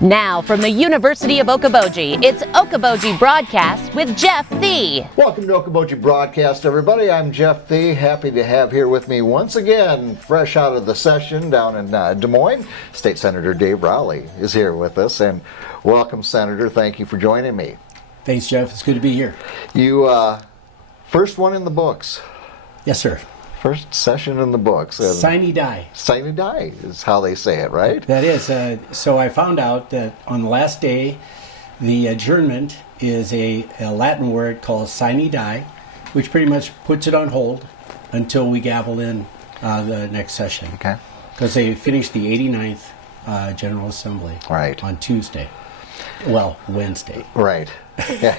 Now from the University of Okoboji, it's Okoboji Broadcast with Jeff Thee. Welcome to Okoboji Broadcast, everybody. I'm Jeff Thee. Happy to have here with me once again, fresh out of the session down in Des Moines, State Senator Dave Rowley is here with us. And welcome, Senator. Thank you for joining me. Thanks, Jeff. It's good to be here. You, first one in the books. Yes, sir. First session in the books. Sine die. Sine die is how they say it, right? That is. So I found out that on the last day, the adjournment is a Latin word called sine die, which pretty much puts it on hold until we gavel in the next session. Okay. Because they finished the 89th General Assembly on Tuesday. Well, Wednesday. Right. Yeah.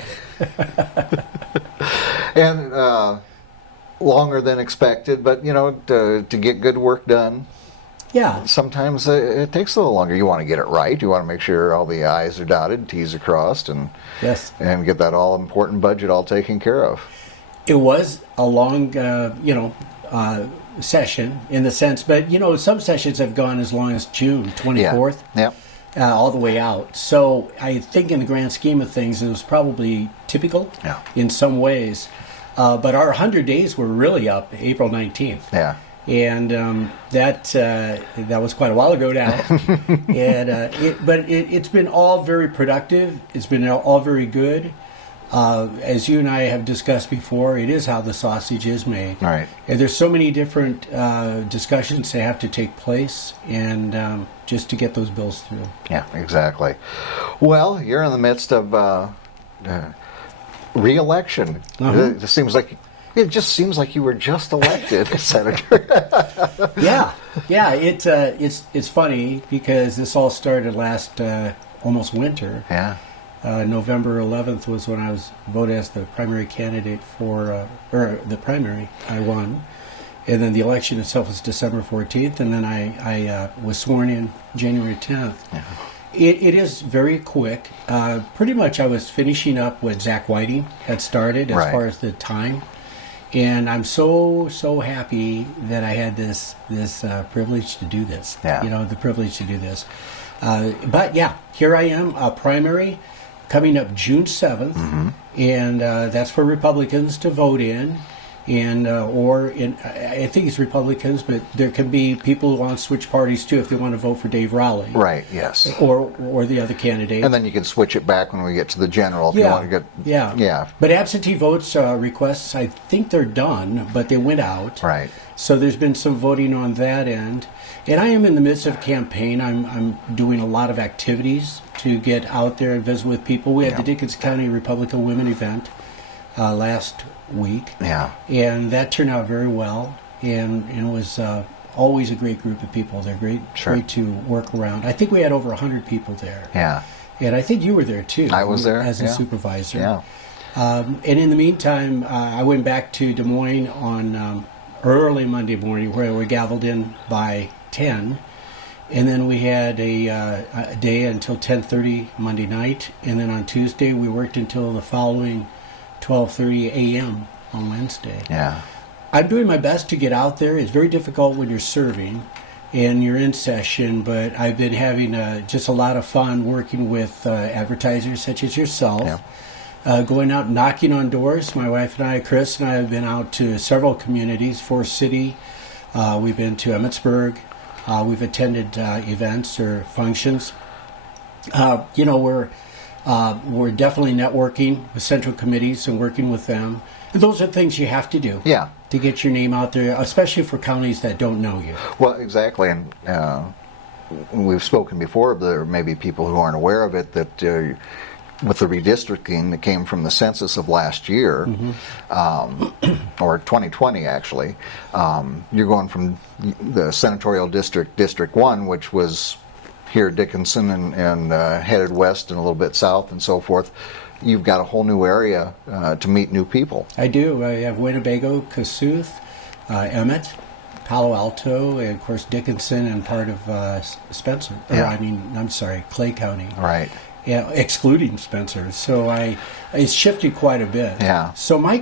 And longer than expected, but you know, to get good work done, yeah, sometimes it takes a little longer. You want to get it right. You want to make sure all the I's are dotted, T's are crossed, and yes, and get that all important budget all taken care of. It was a long, session in the sense, but you know, some sessions have gone as long as June 24th. Yeah. All the way out. So I think in the grand scheme of things, it was probably typical in some ways. But our 100 days were really up April 19th. Yeah. And that was quite a while ago now. And but it's been all very productive. It's been all very good. As you and I have discussed before, it is how the sausage is made. Right. And there's so many different discussions that have to take place, and just to get those bills through. Yeah, exactly. Well, you're in the midst of re-election. It just seems like you were just elected, Senator. Yeah. It's funny because this all started last almost winter. Yeah. November 11th was when I was voted as the primary candidate for, or the primary, I won. And then the election itself was December 14th, and then I was sworn in January 10th. Yeah. It is very quick. Pretty much I was finishing up what Zach Whiting had started as far as the time. And I'm so happy that I had this privilege to do this. Yeah. You know, the privilege to do this. But yeah, here I am, primary, coming up June 7th, and that's for Republicans to vote in. And I think it's Republicans, but there can be people who want to switch parties too if they want to vote for Dave Rowley. Right. Yes. Or the other candidate. And then you can switch it back when we get to the general if you want to get. Yeah. But absentee votes requests, I think they're done, but they went out. Right. So there's been some voting on that end. And I am in the midst of a campaign. I'm doing a lot of activities to get out there and visit with people. We had the Dickens County Republican Women event last week. Yeah. And that turned out very well. And it was always a great group of people. They're great to work around. I think we had over 100 people there. Yeah. And I think you were there too. I was there. As a supervisor. Yeah. And in the meantime, I went back to Des Moines on early Monday morning where we gavelled in by 10. And then we had a day until 10:30 Monday night. And then on Tuesday, we worked until the following 12:30 a.m. on Wednesday. Yeah. I'm doing my best to get out there. It's very difficult when you're serving and you're in session, but I've been having just a lot of fun working with advertisers such as yourself, going out knocking on doors. My wife and I, Chris and I, have been out to several communities, Forest City. We've been to Emmitsburg. We've attended events or functions. We're definitely networking with central committees and working with them. And those are things you have to do to get your name out there, especially for counties that don't know you. Well, exactly. And we've spoken before, but there may be people who aren't aware of it, that with the redistricting that came from the census of last year, or 2020 actually, you're going from the senatorial district, District 1, which was here at Dickinson and headed west and a little bit south and so forth. You've got a whole new area to meet new people. I do. I have Winnebago, Kossuth, Emmett, Palo Alto, and of course Dickinson and part of Spencer. Clay County. Right. Yeah, excluding Spencer. So it's shifted quite a bit. Yeah. So my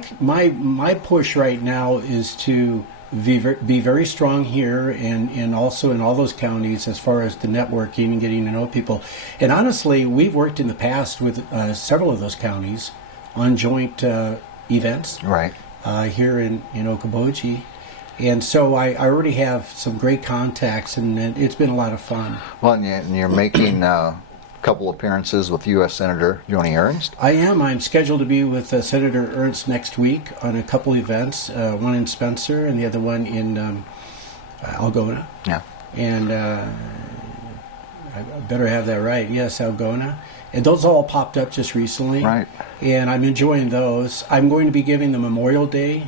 push right now is to be very strong here and also in all those counties as far as the networking and getting to know people. And honestly, we've worked in the past with several of those counties on joint events Right. Here in Okoboji. And so I already have some great contacts, and it's been a lot of fun. Well, and you're making a couple appearances with U.S. Senator Joni Ernst. I am. I'm scheduled to be with Senator Ernst next week on a couple events, one in Spencer and the other one in Algona. Yeah. And I better have that right. Yes, Algona. And those all popped up just recently. Right. And I'm enjoying those. I'm going to be giving the Memorial Day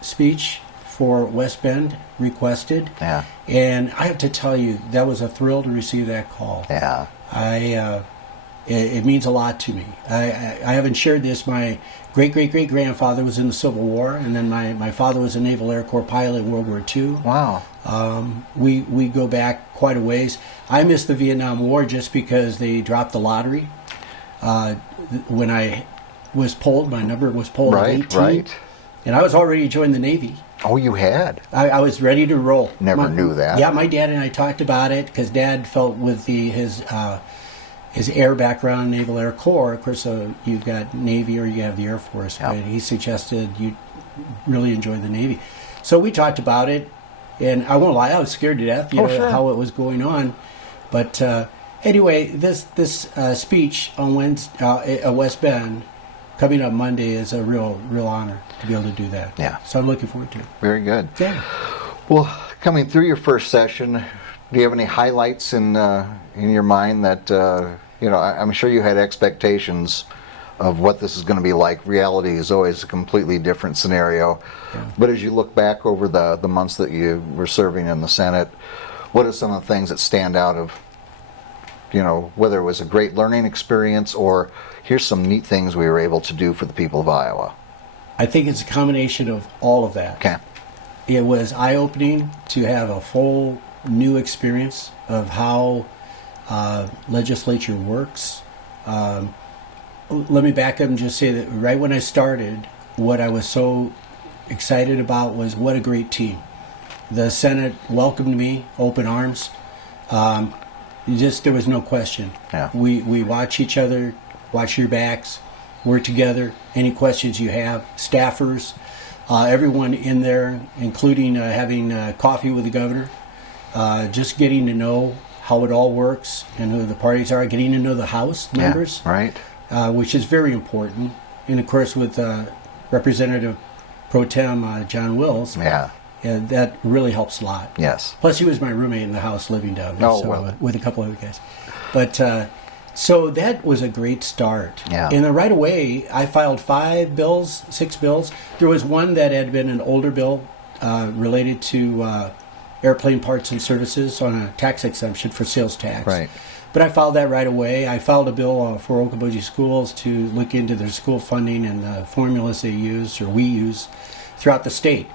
speech for West Bend, requested. Yeah. And I have to tell you, that was a thrill to receive that call. Yeah. It means a lot to me. I haven't shared this. My great-great-great-grandfather was in the Civil War, and then my father was a Naval Air Corps pilot in World War II. Wow. We go back quite a ways. I missed the Vietnam War just because they dropped the lottery. When I was polled, my number was polled at 18. Right. And I was already joined the Navy. Oh, you had? I was ready to roll. Never knew that. Yeah, my dad and I talked about it because Dad felt with his air background, Naval Air Corps. Of course, you've got Navy or you have the Air Force, Yep. but he suggested you really enjoy the Navy. So we talked about it, and I won't lie, I was scared to death, Sure. how it was going on. But anyway, this speech on Wednesday, at West Bend, coming up Monday, is a real honor to be able to do that. Yeah. So I'm looking forward to it. Very good. Yeah. Well, coming through your first session, do you have any highlights in your mind that I'm sure you had expectations of what this is going to be like. Reality is always a completely different scenario. Yeah. But as you look back over the months that you were serving in the Senate, what are some of the things that stand out of, whether it was a great learning experience or here's some neat things we were able to do for the people of Iowa? I think it's a combination of all of that. Okay. It was eye-opening to have a full new experience of how legislature works. Let me back up and just say that right when I started, what I was so excited about was what a great team. The Senate welcomed me, open arms. There was no question. Yeah. We watch each other, watch your backs, work together. Any questions you have, staffers, everyone in there, including having coffee with the governor, just getting to know how it all works and who the parties are, getting to know the House members, Yeah, right. which is very important. And of course, with Representative Pro Tem John Wills, Yeah. that really helps a lot. Yes. Plus, he was my roommate in the house living down there, Oh, well. with a couple other guys. But so that was a great start. Yeah. And then right away, I filed 6 bills. There was one that had been an older bill related to airplane parts and services on a tax exemption for sales tax. Right. But I filed that right away. I filed a bill for Okoboji schools to look into their school funding and the formulas they use, or we use, throughout the state.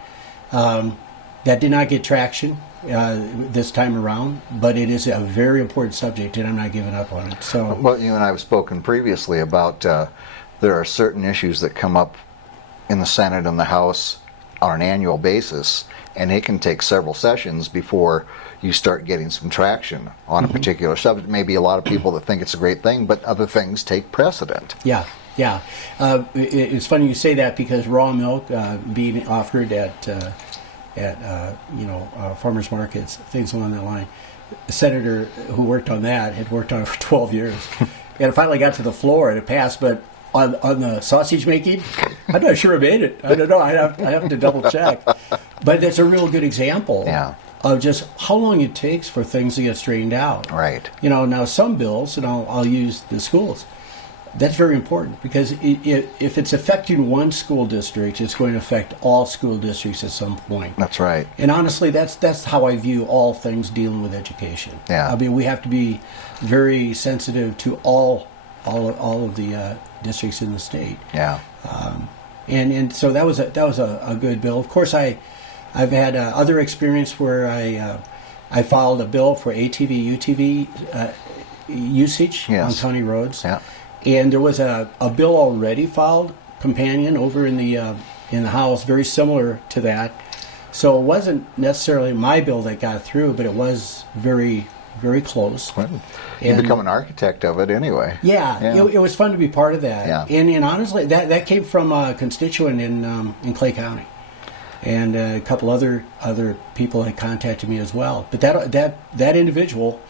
That did not get traction this time around, but it is a very important subject, and I'm not giving up on it. So, Well, you and I have spoken previously about there are certain issues that come up in the Senate and the House on an annual basis, and it can take several sessions before you start getting some traction on a particular subject. Maybe a lot of people that think it's a great thing, but other things take precedent. yeah. It's funny you say that because raw milk being offered at farmers markets, things along that line. The senator who worked on that had worked on it for 12 years, and it finally got to the floor and it passed. But on the sausage making, I'm not sure I made it. I don't know. I have to double check. But it's a real good example Yeah. of just how long it takes for things to get straightened out. Right. Now some bills, and I'll use the schools. That's very important because if it's affecting one school district, it's going to affect all school districts at some point. That's right. And honestly, that's how I view all things dealing with education. Yeah. I mean, we have to be very sensitive to all of the districts in the state. Yeah. And so that was a good bill. Of course, I've had other experience where I filed a bill for ATV UTV usage Yes. on county roads. Yeah. And there was a bill already filed, companion, over in the House, very similar to that, So it wasn't necessarily my bill that got through, but it was very, very close. Well, you become an architect of it anyway. Yeah. It was fun to be part of that. Yeah. And honestly, that came from a constituent in Clay County. And a couple other people had contacted me as well. But that individual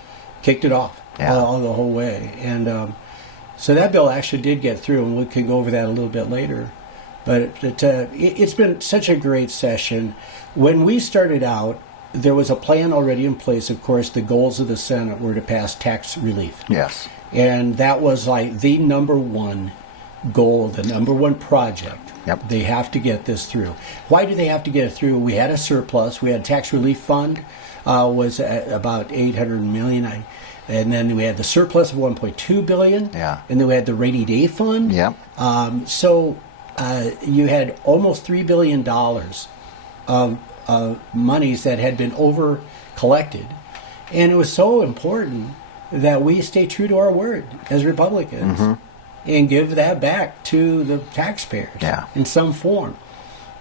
kicked it off all the whole way. And so that bill actually did get through, and we can go over that a little bit later. But it's been such a great session. When we started out, there was a plan already in place. Of course, the goals of the Senate were to pass tax relief. Yes. And that was like the number one goal, the number one project. Yep. They have to get this through. Why do they have to get it through? We had a surplus. We had a tax relief fund, was at about $800 million. And then we had the surplus of $1.2 billion. Yeah. And then we had the rainy day fund. Yep. So you had almost $3 billion of monies that had been over collected. And it was so important that we stay true to our word as Republicans and give that back to the taxpayers in some form.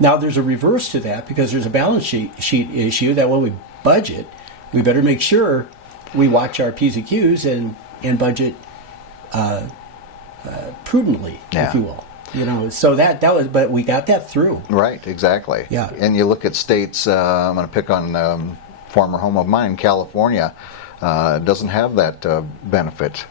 Now, there's a reverse to that, because there's a balance sheet issue that when we budget, we better make sure we watch our P's and Q's and budget prudently, if you will. You know, so that was, but we got that through. Right, exactly. Yeah. And you look at states, I'm going to pick on former home of mine, California, doesn't have that benefit.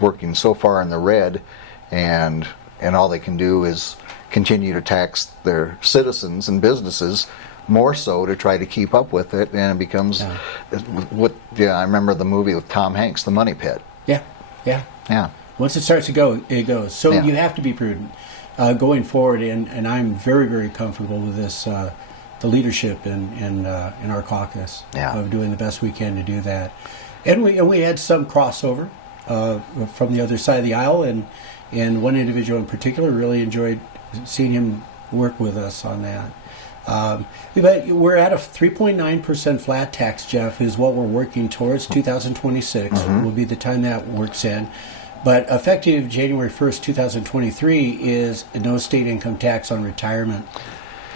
Working so far in the red, and all they can do is continue to tax their citizens and businesses more so to try to keep up with it, and it becomes I remember the movie with Tom Hanks, The Money Pit. Yeah. Once it starts to go, it goes. So you have to be prudent going forward, and I'm very, very comfortable with this, the leadership in our caucus of doing the best we can to do that. And we had some crossover from the other side of the aisle, and one individual in particular really enjoyed seeing him work with us on that. But we're at a 3.9% flat tax, Jeff, is what we're working towards. 2026 will be the time that works in. But effective January 1st, 2023 is no state income tax on retirement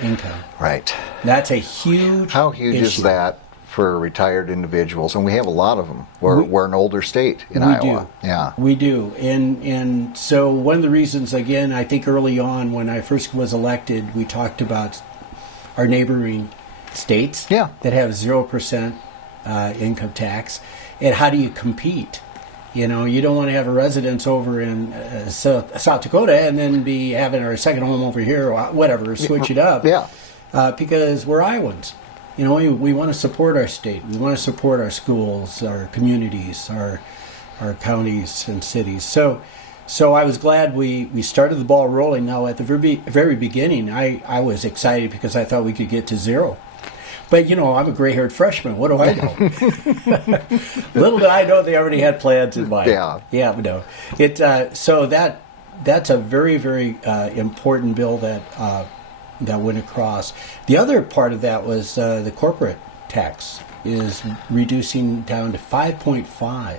income. Right. That's a huge How huge issue. is that for retired individuals? And we have a lot of them. We're an older state in Iowa. Yeah. We do. And so one of the reasons, again, I think early on when I first was elected, we talked about our neighboring states that have 0% income tax. And how do you compete? You know, you don't want to have a residence over in South Dakota and then be having our second home over here, or whatever, switch it up. Because we're Iowans. You know, we want to support our state. We want to support our schools, our communities, our counties and cities. So I was glad we started the ball rolling. Now, at the very beginning, I was excited because I thought we could get to 0. But, you know, I'm a gray-haired freshman. What do I know? Little did I know they already had plans in mind. Yeah, no. So that's a very, very important bill that went across. The other part of that was the corporate tax is reducing down to 5.5.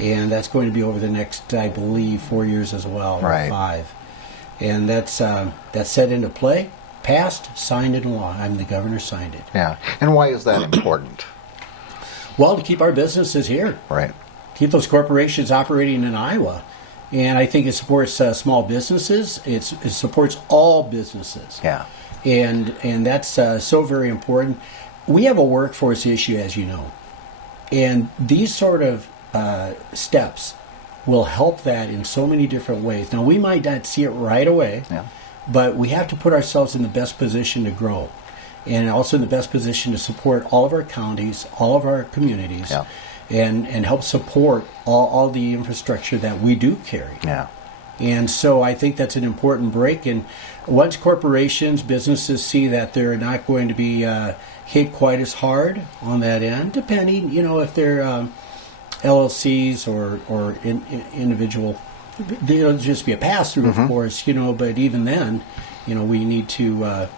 And that's going to be over the next, I believe, 4 years as well, or 5. And that's set into play. Passed, signed into law. The governor signed it. Yeah. And why is that important? Well, to keep our businesses here. Right. Keep those corporations operating in Iowa. And I think it supports small businesses. It supports all businesses. Yeah. And that's so very important. We have a workforce issue, as you know. And these sort of steps will help that in so many different ways. Now, we might not see it right away. Yeah. But we have to put ourselves in the best position to grow, and also in the best position to support all of our counties, all of our communities, and help support all the infrastructure that we do carry. Yeah. And so I think that's an important break. And once corporations, businesses see that they're not going to be hit quite as hard on that end, depending, you know, if they're LLCs or individual. There'll just be a pass-through, of course, you know. But even then, you know, we need to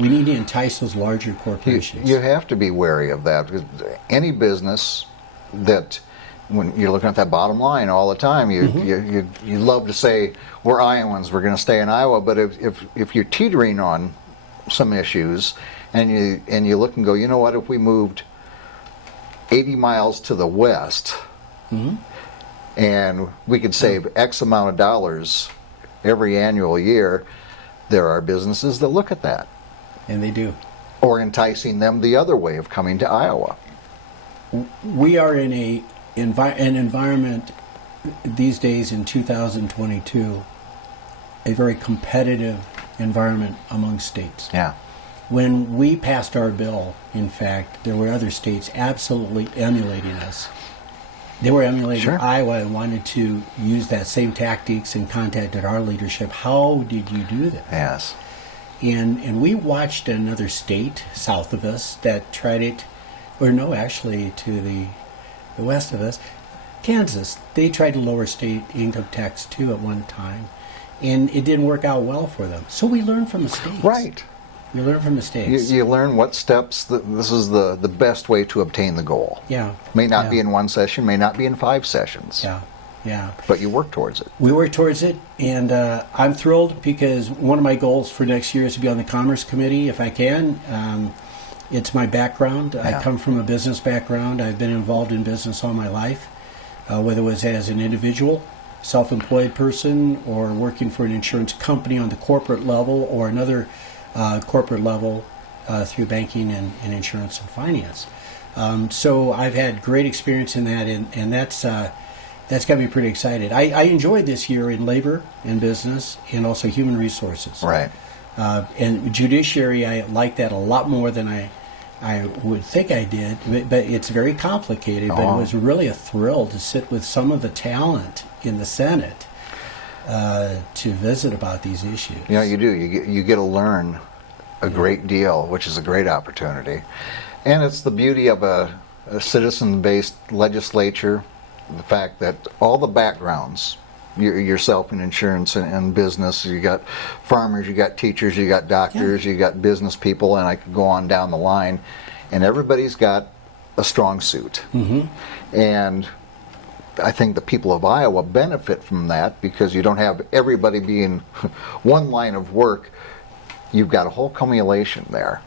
entice those larger corporations. You have to be wary of that, because any business that, when you're looking at that bottom line all the time, you love to say we're Iowans, we're going to stay in Iowa. But if you're teetering on some issues, and you look and go, you know what? If we moved 80 miles to the west, and we could save X amount of dollars every annual year, there are businesses that look at that. And they do. Or enticing them the other way of coming to Iowa. We are in an environment these days in 2022, a very competitive environment among states. Yeah. When we passed our bill, in fact, there were other states absolutely emulating us. They were emulating Iowa and wanted to use that same tactics and contacted our leadership. How did you do this? Yes. And we watched another state south of us that tried it, or no, actually to the west of us, Kansas. They tried to lower state income tax too at one time, and it didn't work out well for them. So we learn from mistakes. Right. We learn from mistakes. You learn what steps, this is the best way to obtain the goal. Yeah. May not be in one session, may not be in 5 sessions. Yeah. Yeah. But you work towards it. We work towards it, and I'm thrilled because one of my goals for next year is to be on the Commerce Committee if I can. It's my background. Yeah. I come from a business background. I've been involved in business all my life, whether it was as an individual, self-employed person, or working for an insurance company on the corporate level, or another corporate level through banking and insurance and finance. So I've had great experience in that, and that's got me pretty excited. I enjoyed this year in labor and business and also human resources. Right. And judiciary, I like that a lot more than I would think I did, but it's very complicated. But it was really a thrill to sit with some of the talent in the Senate to visit about these issues. You know, you do. You get to learn a great deal, which is a great opportunity. And it's the beauty of a citizen-based legislature, the fact that all the backgrounds, yourself in insurance and business, you got farmers, you got teachers, you got doctors, you got business people, and I could go on down the line, and everybody's got a strong suit. And I think the people of Iowa benefit from that because you don't have everybody being one line of work. You've got a whole cumulation there.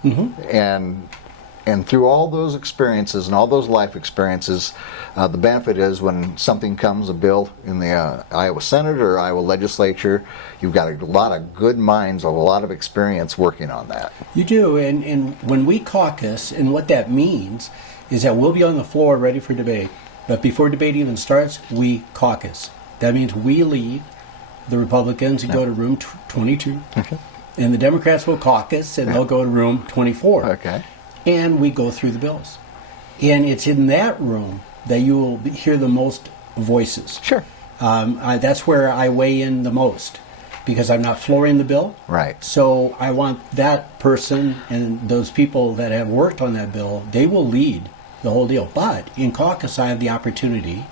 And through all those experiences and all those life experiences, the benefit is when something comes, a bill in the Iowa Senate or Iowa legislature, you've got a lot of good minds, a lot of experience working on that. You do, and when we caucus, and what that means is that we'll be on the floor ready for debate. But before debate even starts, we caucus. That means we leave the Republicans and go to room 22. Okay. And the Democrats will caucus, and they'll go to room 24. Okay. And we go through the bills. And it's in that room that you will hear the most voices. Sure. That's where I weigh in the most because I'm not flooring the bill. Right. So I want that person and those people that have worked on that bill, they will lead the whole deal. But in caucus, I have the opportunity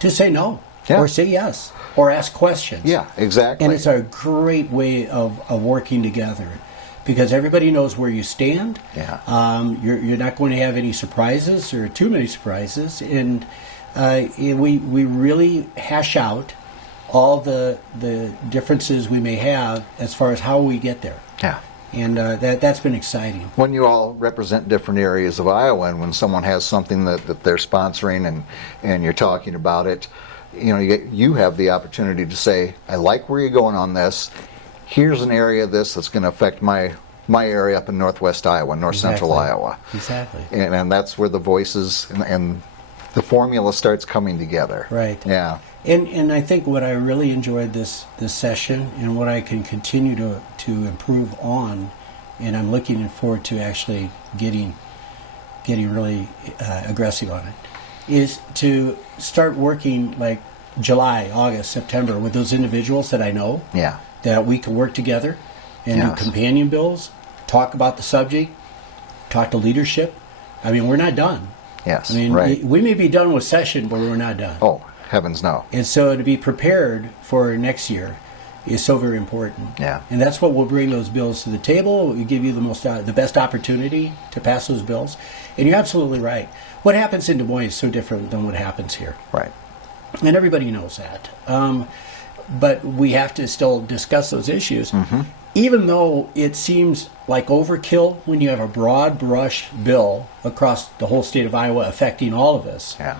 to say no or say yes or ask questions. Yeah, exactly. And it's a great way of working together. Because everybody knows where you stand. Yeah. You're not going to have any surprises or too many surprises, and we really hash out all the differences we may have as far as how we get there. Yeah. And that's been exciting. When you all represent different areas of Iowa, and when someone has something that they're sponsoring and you're talking about it, you know, you have the opportunity to say, I like where you're going on this. Here's an area of this that's going to affect my area up in northwest Iowa, north central Iowa. Exactly. And that's where the voices and the formula starts coming together. Right. Yeah. And I think what I really enjoyed this session and what I can continue to improve on, and I'm looking forward to actually getting really aggressive on it, is to start working like July, August, September with those individuals that I know. Yeah. That we can work together and do companion bills, talk about the subject, talk to leadership. I mean, we're not done. Yes, I mean, right. we may be done with session, but we're not done. Oh, heavens no. And so to be prepared for next year is so very important. Yeah. And that's what will bring those bills to the table. We give you the best opportunity to pass those bills. And you're absolutely right. What happens in Des Moines is so different than what happens here. Right. And everybody knows that. But we have to still discuss those issues. even though it seems like overkill when you have a broad brush bill across the whole state of Iowa affecting all of us, Yeah.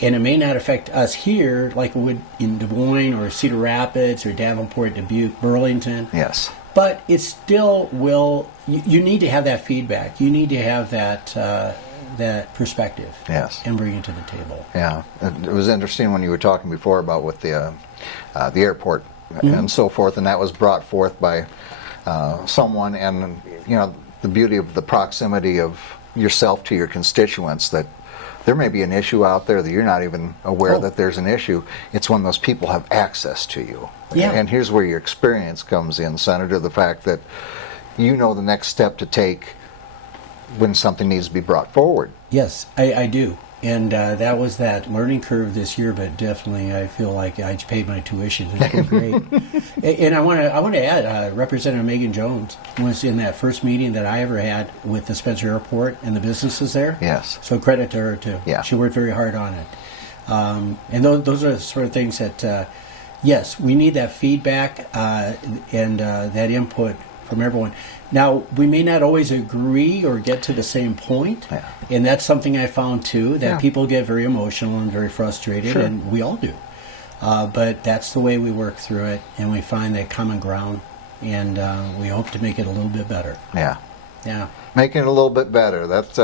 and it may not affect us here like it would in Des Moines or Cedar Rapids or Davenport, Dubuque, Burlington, Yes. but it still will. You need to have that feedback. You need to have that perspective. Yes. And bring it to the table. Yeah. It was interesting when you were talking before about with the airport and so forth, and that was brought forth by someone, and the beauty of the proximity of yourself to your constituents, that there may be an issue out there that you're not even aware that there's an issue. It's when those people have access to you. Yeah. And here's where your experience comes in, Senator, the fact that you know the next step to take when something needs to be brought forward. Yes, I do. And that was that learning curve this year, but definitely I feel like I paid my tuition. It's been great. And I want to add, Representative Megan Jones was in that first meeting that I ever had with the Spencer Airport and the businesses there. Yes. So credit to her too. Yeah. She worked very hard on it. And those are the sort of things that, yes, we need that feedback and that input from everyone. Now, we may not always agree or get to the same point, and that's something I found too, that people get very emotional and very frustrated, and we all do. But that's the way we work through it, and we find that common ground, and we hope to make it a little bit better. Yeah. Yeah. Making it a little bit better. That's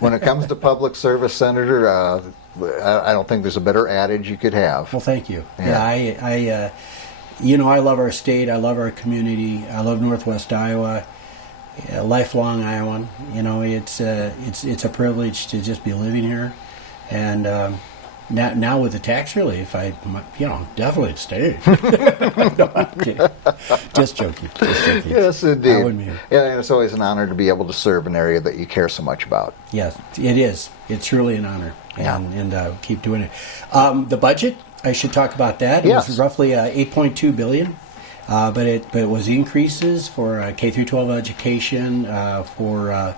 when it comes to public service, Senator, I don't think there's a better adage you could have. Well, thank you. Yeah. I love our state. I love our community. I love Northwest Iowa. A lifelong Iowan. It's a privilege to just be living here, and now with the tax relief, I definitely stay. No, I'm kidding. Just joking. Yes, indeed. I wouldn't be. Yeah, and it's always an honor to be able to serve an area that you care so much about. Yes, it is. It's truly an honor, and keep doing it. The budget. I should talk about that. It was roughly $8.2 billion, but it was increases for K through 12 education, for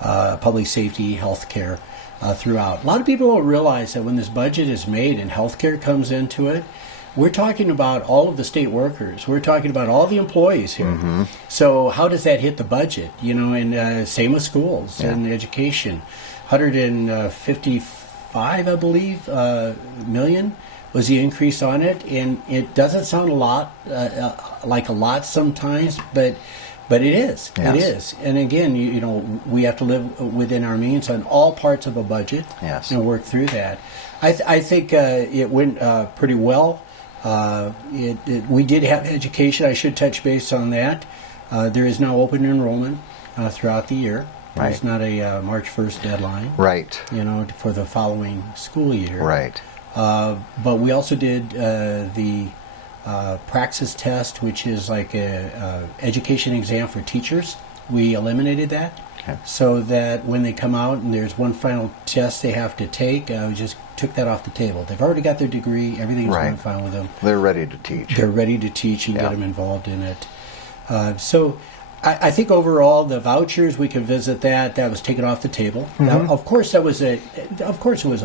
public safety, health care throughout. A lot of people don't realize that when this budget is made and health care comes into it, we're talking about all of the state workers. We're talking about all the employees here. Mm-hmm. So how does that hit the budget? And same with schools and education. 155, I believe, million was the increase on it, and it doesn't sound a lot like a lot sometimes, but it is. Yes. It is. And again, we have to live within our means on all parts of a budget and work through that. I think it went pretty well. We did have education. I should touch base on that. There is now open enrollment throughout the year. Right. There's not a March 1st deadline. Right. For the following school year. Right. But we also did the praxis test, which is like a education exam for teachers. We eliminated that, so that when they come out and there's one final test they have to take, we just took that off the table. They've already got their degree. Everything's going fine with them. They're ready to teach. They're ready to teach and get them involved in it. So I think overall the vouchers, we can visit that. That was taken off the table. Mm-hmm. Now, of course, it was a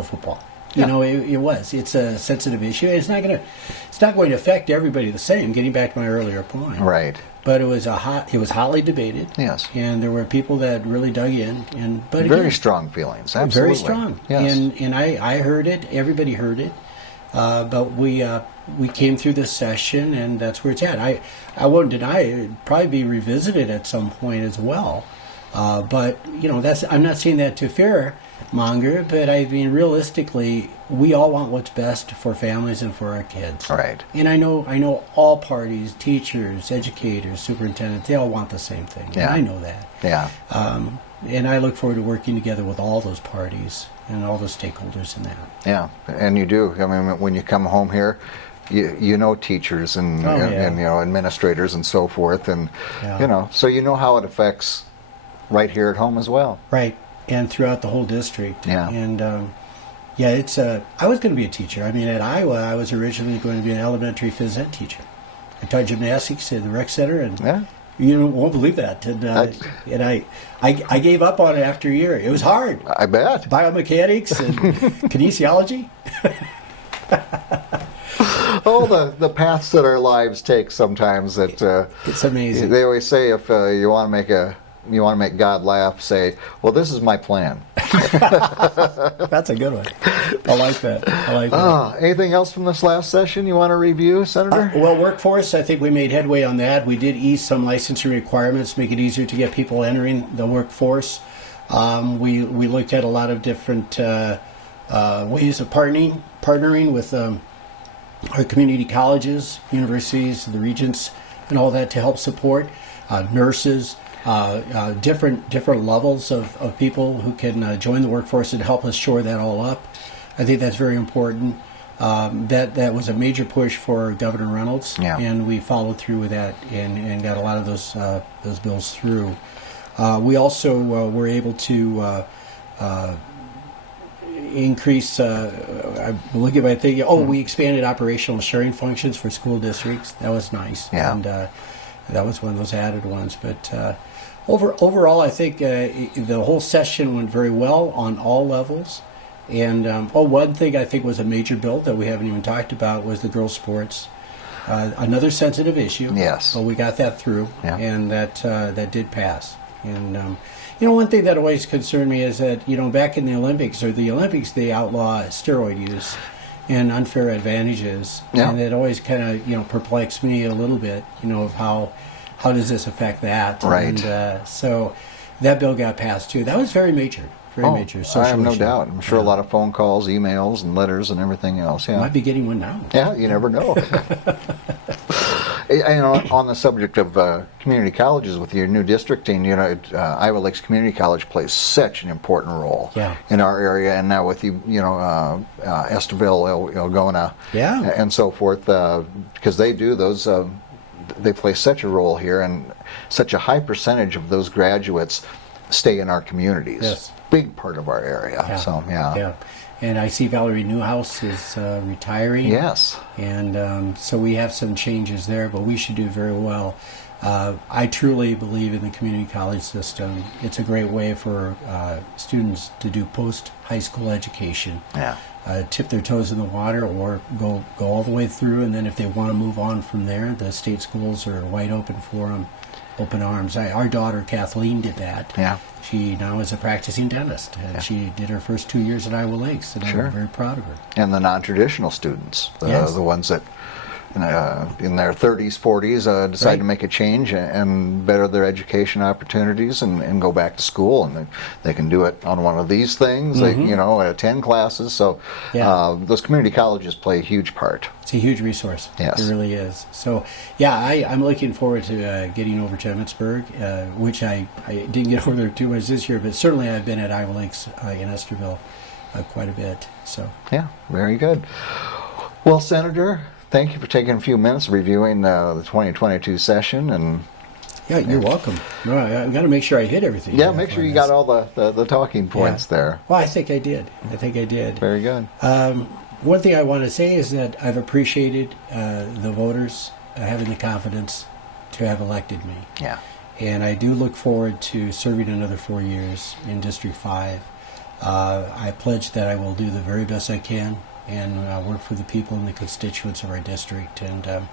football. It was. It's a sensitive issue. It's not going to affect everybody the same. Getting back to my earlier point, right? But it was hotly debated. Yes, and there were people that really dug in. But very strong feelings. Absolutely, very strong. Yes. And I heard it. Everybody heard it. But we came through this session, and that's where it's at. I won't deny it would probably be revisited at some point as well. But I'm not saying that to fear monger, but I mean realistically, we all want what's best for families and for our kids. Right. And I know all parties, teachers, educators, superintendents, they all want the same thing. Yeah. And I know that. Yeah. And I look forward to working together with all those parties and all the stakeholders in that. Yeah, and you do. I mean, when you come home here, you know teachers and administrators and so forth, and so you know how it affects right here at home as well. Right, and throughout the whole district. Yeah. And it's I was going to be a teacher. I mean, at Iowa, I was originally going to be an elementary phys ed teacher. I taught gymnastics at the rec center, and you won't believe that. And I gave up on it after a year. It was hard. I bet. Biomechanics and kinesiology. the paths that our lives take sometimes. That it's amazing. They always say if you want to make God laugh, say, "Well, this is my plan." That's a good one. I like that. Anything else from this last session you want to review, Senator? Well, workforce, I think we made headway on that. We did ease some licensing requirements, make it easier to get people entering the workforce. We looked at a lot of different ways of partnering with our community colleges, universities, the regents, and all that to help support nurses. Different levels of people who can join the workforce and help us shore that all up. I think that's very important. That was a major push for Governor Reynolds, and we followed through with that and got a lot of those bills through. We also were able to increase. We expanded operational sharing functions for school districts. That was nice, and that was one of those added ones. But overall, I think the whole session went very well on all levels. And one thing I think was a major bill that we haven't even talked about was the girls' sports. Another sensitive issue. Yes. But we got that through, and that did pass. And one thing that always concerned me is that back in the Olympics they outlaw steroid use and unfair advantages, and it always kind of perplexed me a little bit. Of how does this affect that? Right. And so that bill got passed too. That was very major. Major social I have no issue. doubt. I'm sure a lot of phone calls, emails, and letters, and everything else. Yeah, Might be getting one now. Yeah, you never know. On the subject of community colleges, with your new districting, Iowa Lakes Community College plays such an important role in our area, and now with Esterville, Elgona, and so forth, because they do those. They play such a role here, and such a high percentage of those graduates stay in our communities. Yes. Big part of our area. Yeah. And I see Valerie Newhouse is retiring. Yes. And so we have some changes there, but we should do very well. I truly believe in the community college system. It's a great way for students to do post-high school education. Yeah. Tip their toes in the water or go all the way through, and then if they want to move on from there, the state schools are wide open for them. Open arms. Our daughter Kathleen did that. Yeah. She now is a practicing dentist, and she did her first 2 years at Iowa Lakes, and I'm very proud of her. And the non-traditional students, the ones that in their 30s, 40s decide to make a change and better their education opportunities and go back to school, and they can do it on one of these things. They attend classes. So those community colleges play a huge part. It's a huge resource. Yes. It really is. So I'm looking forward to getting over to Emmitsburg, which I didn't get over there too much this year, but certainly I've been at Iowa Lakes in Esterville quite a bit. So very good. Well, Senator, thank you for taking a few minutes reviewing the 2022 session. And you're welcome. No, I've got to make sure I hit everything. Yeah, make sure you got all the talking points there. Well, I think I did. Very good. One thing I want to say is that I've appreciated the voters having the confidence to have elected me. Yeah. And I do look forward to serving another 4 years in District 5. I pledge that I will do the very best I can and work for the people and the constituents of our district. And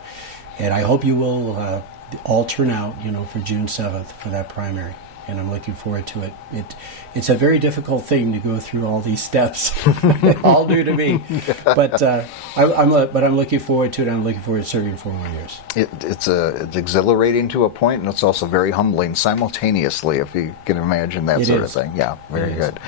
I hope you will all turn out, for June 7th for that primary. And I'm looking forward to it. It's a very difficult thing to go through all these steps, all new to me. But I'm looking forward to it. I'm looking forward to serving 4 more years. It's exhilarating to a point, and it's also very humbling simultaneously, if you can imagine that sort of thing. Yeah, very good.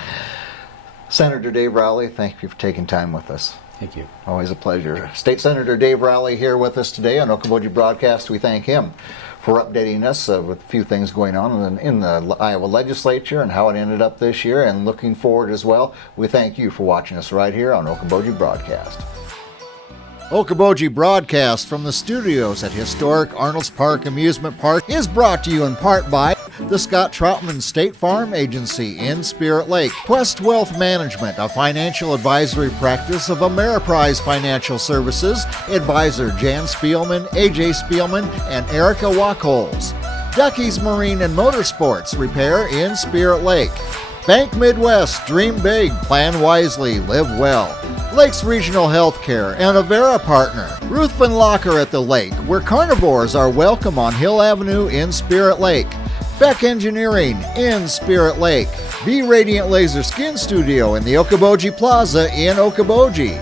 Senator Dave Rowley, thank you for taking time with us. Thank you. Always a pleasure. State Senator Dave Rowley here with us today on Okoboji Broadcast. We thank him for updating us with a few things going on in the Iowa legislature and how it ended up this year, and looking forward as well. We thank you for watching us right here on Okoboji Broadcast. Okoboji Broadcast from the studios at historic Arnold's Park Amusement Park is brought to you in part by the Scott Troutman State Farm Agency in Spirit Lake, Quest Wealth Management, a financial advisory practice of Ameriprise Financial Services, advisor Jan Spielman, AJ Spielman, and Erica Wachholz, Ducky's Marine and Motorsports Repair in Spirit Lake, Bank Midwest, dream big, plan wisely, live well, Lakes Regional Healthcare and Avera partner, Ruthven Locker at the Lake, where carnivores are welcome on Hill Avenue in Spirit Lake. Beck Engineering in Spirit Lake. Be Radiant Laser Skin Studio in the Okoboji Plaza in Okoboji.